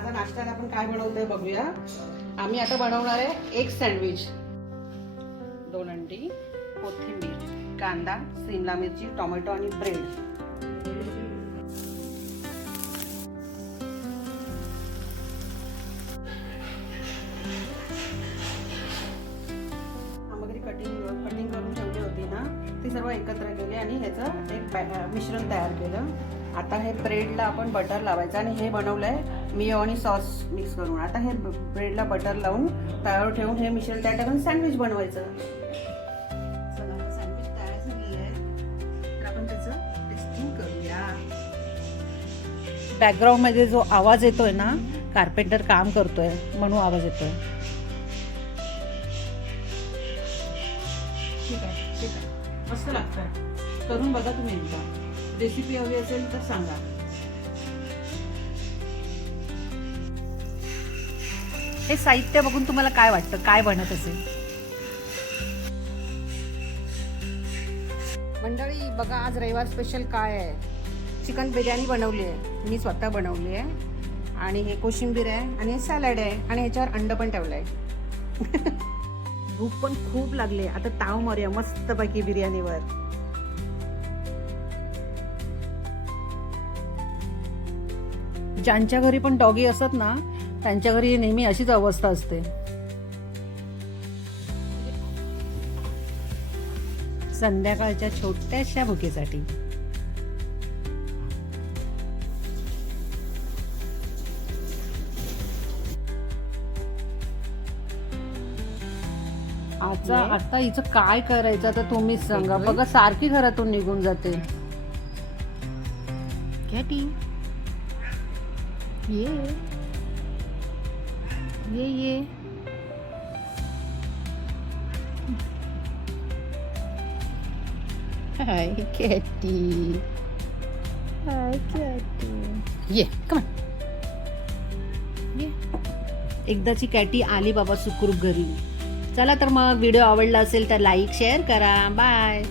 माझा नाश्त्याला आपण काय बनवतोय बघूया. आम्ही आता बनवणार आहे एग सँडविच. 2 अंडी, कोथिंबीर, कांदा, सिमला मिरची, टोमॅटो आणि ब्रेड. सामग्री कटिंग करून ठेवली होती ना, ती सर्व एकत्र केली आणि ह्याचं एक मिश्रण तयार केलं. आता हे ब्रेडला आपण बटर लावायचं आणि हे बनवलंय मिओ आणि सॉस मिक्स करून. आता हे ब्रेडला बटर लावून तयार ठेवून हे मिश्रण तयार टाकून सँडविच बनवायचं. चला सँडविच तयार झालेलं आहे, तर आपण त्याचं टेस्टिंग करूया. बॅकग्राऊंड मध्ये जो आवाज येतोय ना, कार्पेंटर काम करतोय म्हणून आवाज येतोय. ठीक आहे मस्त लागतंय, करून बघा तुम्ही एकदा. रेसिपी हवी असेल तर सांगा. हे साहित्य बघून तुम्हाला काय वाटतं, काय बनत असेल? मंडळी बघा, आज रविवार स्पेशल काय आहे. चिकन बिर्याणी बनवली आहे, मी स्वतः बनवली आहे. आणि हे कोशिंबीर आहे आणि हे सॅलड आहे आणि ह्याच्यावर अंड पण ठेवलंय. भूक पण खूप लागली. आता ताव मारूया मस्तपैकी बिर्याणीवर. ज्यांच्या घरी पण डॉगी असत ना, त्यांच्या घरी नेहमी अशीच अवस्था असते. संध्याकाळच्या छोट्याशा भुकेसाठी. आता हिचं काय करायचं आता तुम्हीच सांगा. बघा सारखी घरातून निघून जाते. कॅटी ये हाय कॅटी, हाय कॅटी, ये कम ये. एकदाची कॅटी आली बाबा सुखरूप घरी. चला तर मग व्हिडिओ आवडला असेल तर लाईक शेअर करा. बाय.